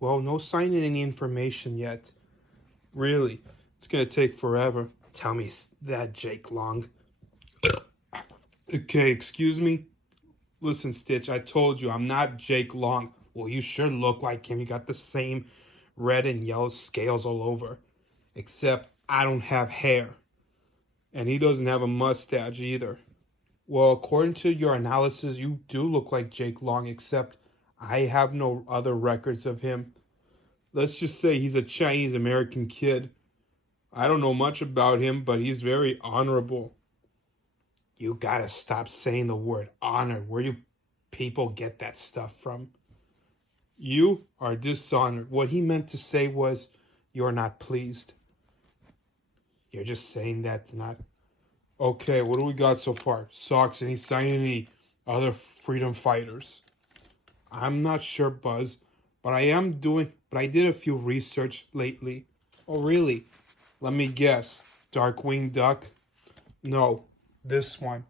Well, no signing any information yet. Really, it's gonna take forever. Tell me that, Jake Long. Okay, excuse me? Listen, Stitch, I told you I'm not Jake Long. Well, you sure look like him. You got the same red and yellow scales all over. Except I don't have hair. And he doesn't have a mustache either. Well, according to your analysis, you do look like Jake Long, except I have no other records of him. Let's just say he's a Chinese American kid. I don't know much about him, but he's very honorable. You gotta stop saying the word honor. Where you people get that stuff from? You are dishonored. What he meant to say was, you're not pleased. You're just saying that to not. Okay, what do we got so far? Socks, and he's signing any other freedom fighters? I'm not sure, Buzz, but I did a few research lately. Oh, really? Let me guess. Darkwing Duck? No, this one.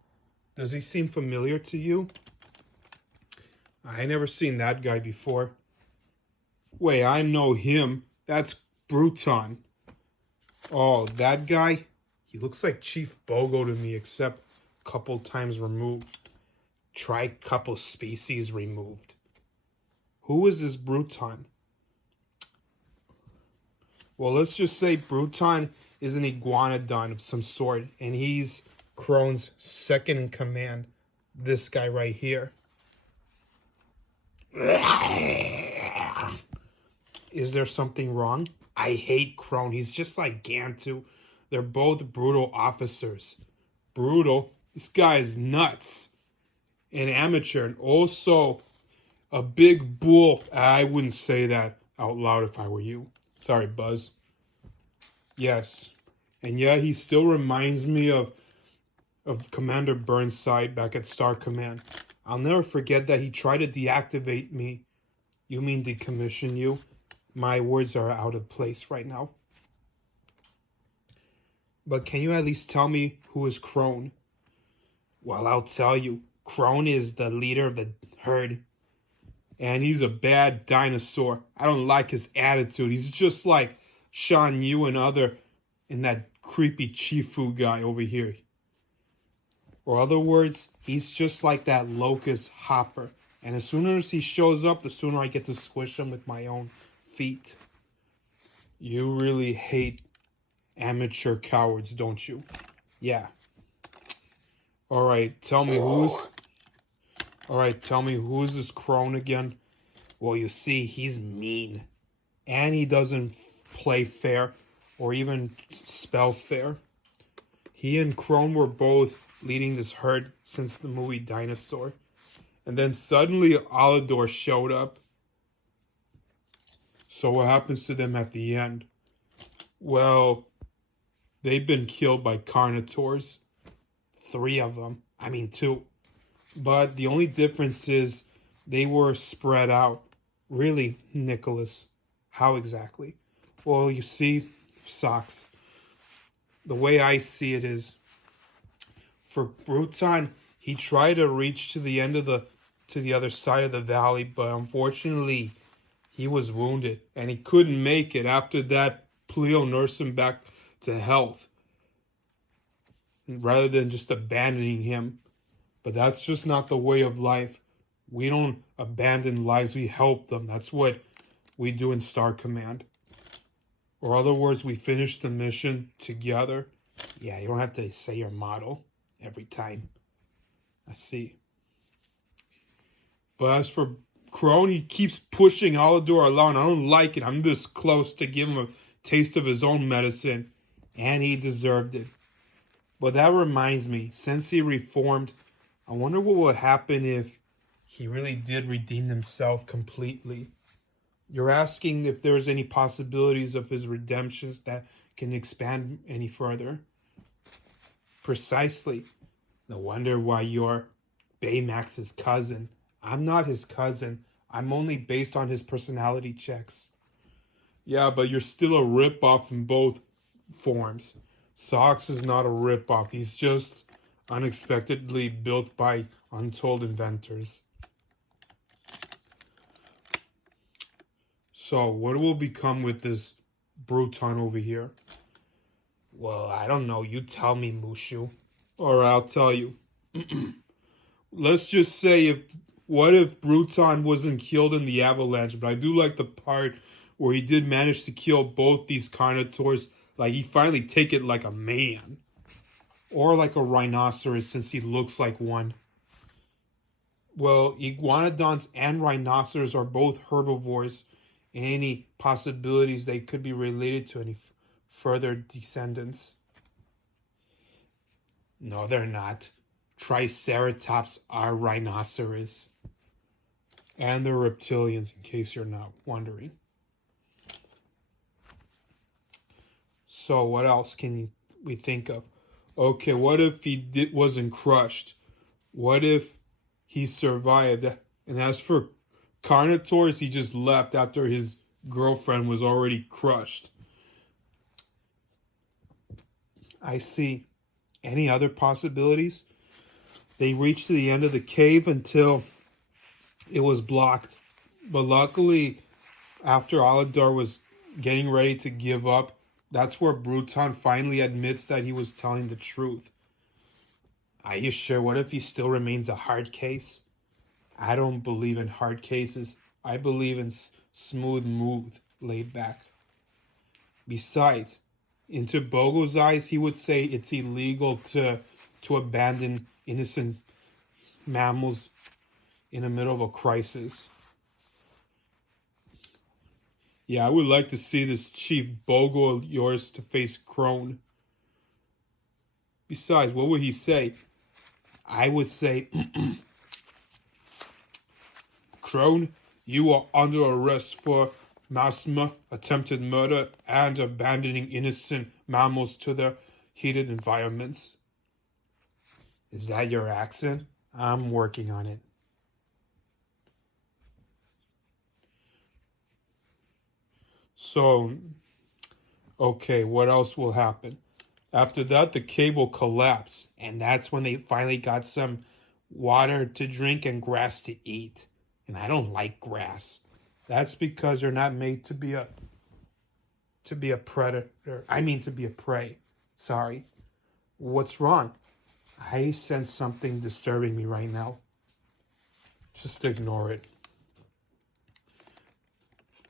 Does he seem familiar to you? I never seen that guy before. Wait, I know him. That's Broton. Oh, that guy? He looks like Chief Bogo to me, except a couple times removed. Try couple species removed. Who is this Broton? Well, let's just say Broton is an iguanodon of some sort, and he's Crone's second in command. This guy right here. Is there something wrong? I hate Crone. He's just like Gantu. They're both brutal officers. Brutal? This guy is nuts. An amateur, and also a big bull. I wouldn't say that out loud if I were you. Sorry, Buzz. Yes. And yeah, he still reminds me of Commander Burnside back at Star Command. I'll never forget that he tried to deactivate me. You mean decommission you? My words are out of place right now. But can you at least tell me who is Crone? Well, I'll tell you. Crone is the leader of the herd. And he's a bad dinosaur. I don't like his attitude. He's just like Shan Yu and that creepy Chifu guy over here. Or other words, he's just like that locust hopper. And as soon as he shows up, the sooner I get to squish him with my own feet. You really hate amateur cowards, don't you? Yeah. Alright, tell me who's this Crone again? Well, you see, he's mean. And he doesn't play fair or even spell fair. He and Crone were both leading this herd since the movie Dinosaur. And then suddenly Alador showed up. So what happens to them at the end? Well, they've been killed by Carnotaurs. 3 of them. I mean 2. But the only difference is they were spread out. Really, Nicholas? How exactly? Well, you see, Socks. The way I see it is, for Bruton, he tried to reach to the other side of the valley, but unfortunately, he was wounded and he couldn't make it. After that, Pleo nursed him back to health, rather than just abandoning him. But that's just not the way of life. We don't abandon lives, we help them. That's what we do in Star Command. Or other words, we finish the mission together. Yeah, you don't have to say your motto every time. I see. But as for Crone, he keeps pushing Alador along. I don't like it. I'm this close to give him a taste of his own medicine. And he deserved it. But that reminds me, since he reformed, I wonder what would happen if he really did redeem himself completely. You're asking if there's any possibilities of his redemptions that can expand any further. Precisely. No wonder why you're Baymax's cousin. I'm not his cousin. I'm only based on his personality checks. Yeah, but you're still a ripoff in both forms. Socks is not a ripoff. He's just unexpectedly built by untold inventors. So, what will become with this Broton over here? Well, I don't know. You tell me, Mushu. Or I'll tell you. Let's just say what if Bruton wasn't killed in the avalanche? But I do like the part where he did manage to kill both these Carnotaurs. Like he finally take it like a man. Or like a rhinoceros since he looks like one. Well, iguanodons and rhinoceros are both herbivores. Any possibilities they could be related to any further descendants? No, they're not. Triceratops are rhinoceros. And they're reptilians, in case you're not wondering. So what else can we think of? Okay, what if he wasn't crushed? What if he survived? And as for Carnotaurus, he just left after his girlfriend was already crushed. I see. Any other possibilities? They reached the end of the cave until it was blocked. But luckily, after Aladar was getting ready to give up, that's where Bruton finally admits that he was telling the truth. Are you sure? What if he still remains a hard case? I don't believe in hard cases. I believe in smooth, laid back. Besides, in Tobogo's eyes, he would say it's illegal to abandon innocent mammals in the middle of a crisis. Yeah, I would like to see this Chief Bogo of yours to face Crone. Besides, what would he say? I would say, Crone, you are under arrest for masma, attempted murder, and abandoning innocent mammals to their heated environments. Is that your accent? I'm working on it. So, okay, what else will happen? After that, the cave will collapse, and that's when they finally got some water to drink and grass to eat. And I don't like grass. That's because you're not made to be a predator. I mean to be a prey. Sorry. What's wrong? I sense something disturbing me right now. Just ignore it.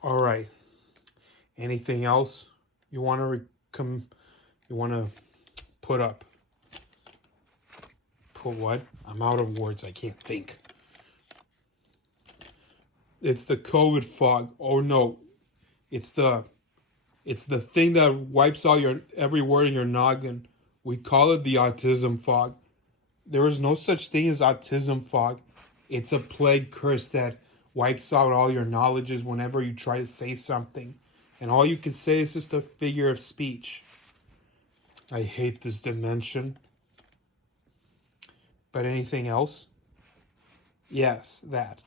All right. Anything else you want to put up? Put what? I'm out of words. I can't think. It's the COVID fog. Oh no. It's the thing that wipes out every word in your noggin. We call it the autism fog. There is no such thing as autism fog. It's a plague curse that wipes out all your knowledges whenever you try to say something. And all you can say is just a figure of speech. I hate this dimension. But anything else? Yes, that.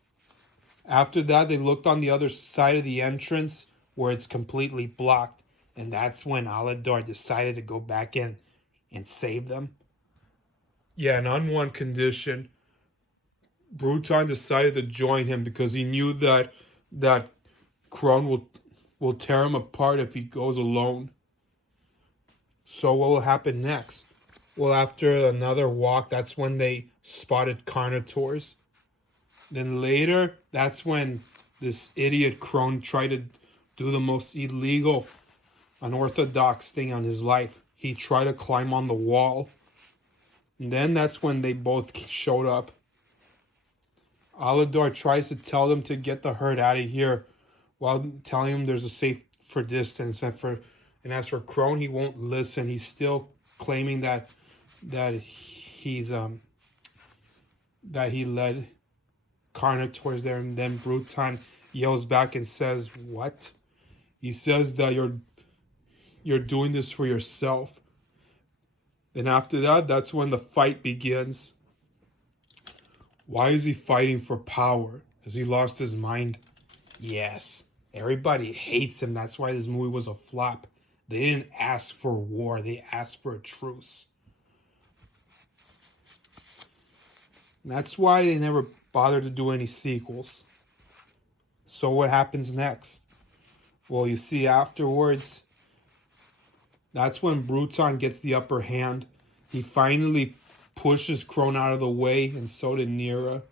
After that, they looked on the other side of the entrance where it's completely blocked. And that's when Aladar decided to go back in and save them. Yeah, and on one condition, Bruton decided to join him because he knew that Kron will tear him apart if he goes alone. So what will happen next? Well, after another walk, that's when they spotted Carnotaurs. Then later, that's when this idiot Kron tried to do the most illegal, unorthodox thing on his life. He tried to climb on the wall. And then that's when they both showed up. Aladar tries to tell them to get the herd out of here while telling him there's a safer distance. And as for Kron, he won't listen. He's still claiming that he led Carnotaurs there. And then Bruton yells back and says, "What?" He says that you're doing this for yourself. Then after that, that's when the fight begins. Why is he fighting for power? Has he lost his mind? Yes. Everybody hates him. That's why this movie was a flop. They didn't ask for war. They asked for a truce. And that's why they never bothered to do any sequels. So what happens next? Well, you see afterwards, that's when Broton gets the upper hand. He finally pushes Crone out of the way, and so did Nira.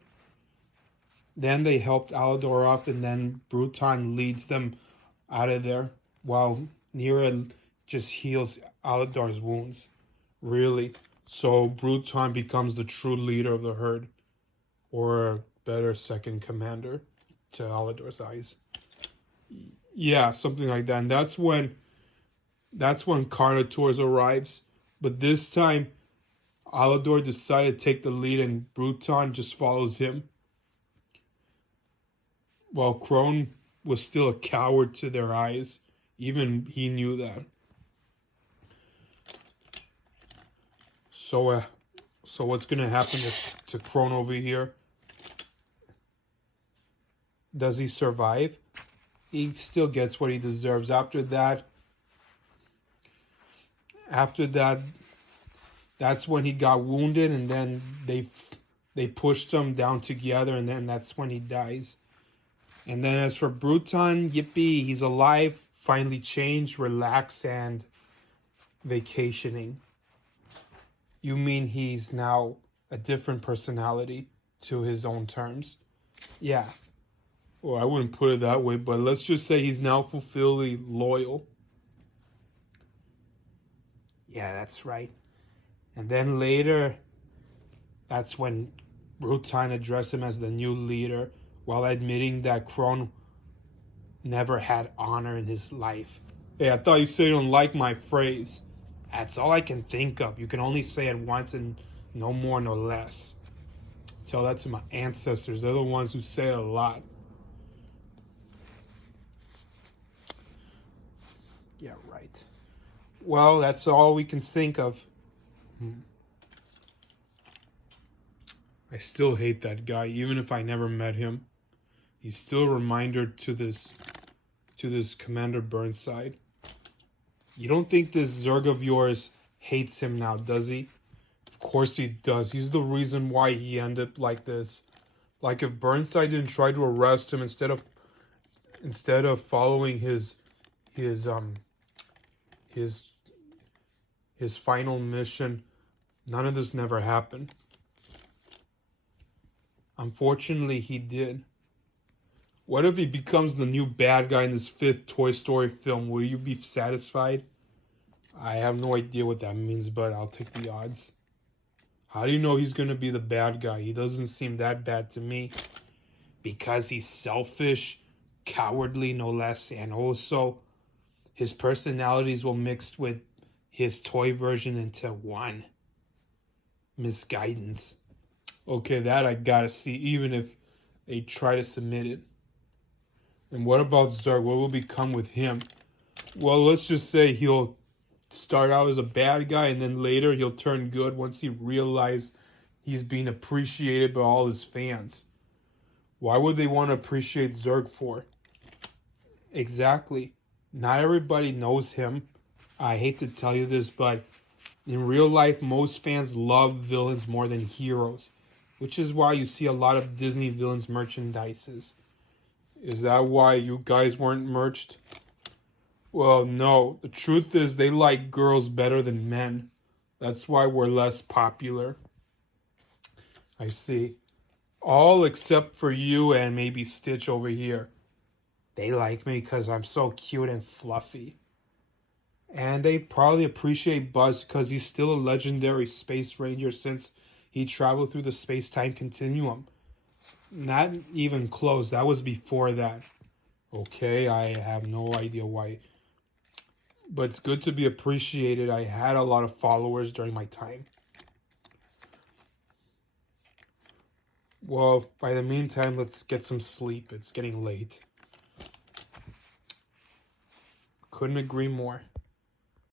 Then they helped Alador up, and then Broton leads them out of there, while Nira just heals Alador's wounds. Really. So Broton becomes the true leader of the herd, or a better second commander to Alador's eyes. Yeah, something like that. And that's when Carnotaurs arrives. But this time, Alador decided to take the lead, and Broton just follows him. While Crone was still a coward to their eyes. Even he knew that. So what's going to happen to Crone over here? Does he survive? He still gets what he deserves. After that, that's when he got wounded, and then they pushed him down together, and then that's when he dies. And then as for Broton, yippee, he's alive, finally changed, relaxed, and vacationing. You mean he's now a different personality to his own terms? Yeah. Well, I wouldn't put it that way, but let's just say he's now fulfilling loyal. Yeah, that's right. And then later, that's when Broton addressed him as the new leader, while admitting that Crone never had honor in his life. Hey, I thought you said you don't like my phrase. That's all I can think of. You can only say it once and no more, no less. Tell that to my ancestors. They're the ones who say it a lot. Yeah, right. Well, that's all we can think of. I still hate that guy, even if I never met him. He's still a reminder to this Commander Burnside. You don't think this Zerg of yours hates him now, does he? Of course he does. He's the reason why he ended up like this. Like if Burnside didn't try to arrest him instead of following his final mission, none of this never happened. Unfortunately, he did. What if he becomes the new bad guy in this 5th Toy Story film? Will you be satisfied? I have no idea what that means, but I'll take the odds. How do you know he's going to be the bad guy? He doesn't seem that bad to me. Because he's selfish, cowardly, no less, and also his personalities will mix with his toy version into one. Misguidance. Okay, that I gotta see, even if they try to submit it. And what about Zerg? What will become with him? Well, let's just say he'll start out as a bad guy, and then later he'll turn good once he realizes he's being appreciated by all his fans. Why would they want to appreciate Zerg for? Exactly. Not everybody knows him. I hate to tell you this, but in real life, most fans love villains more than heroes, which is why you see a lot of Disney villains merchandises. Is that why you guys weren't merched? Well, no. The truth is they like girls better than men. That's why we're less popular. I see. All except for you and maybe Stitch over here. They like me because I'm so cute and fluffy. And they probably appreciate Buzz because he's still a legendary space ranger since he traveled through the space-time continuum. Not even close. That was before that. Okay, I have no idea why. But it's good to be appreciated. I had a lot of followers during my time. Well, by the meantime, let's get some sleep. It's getting late. Couldn't agree more.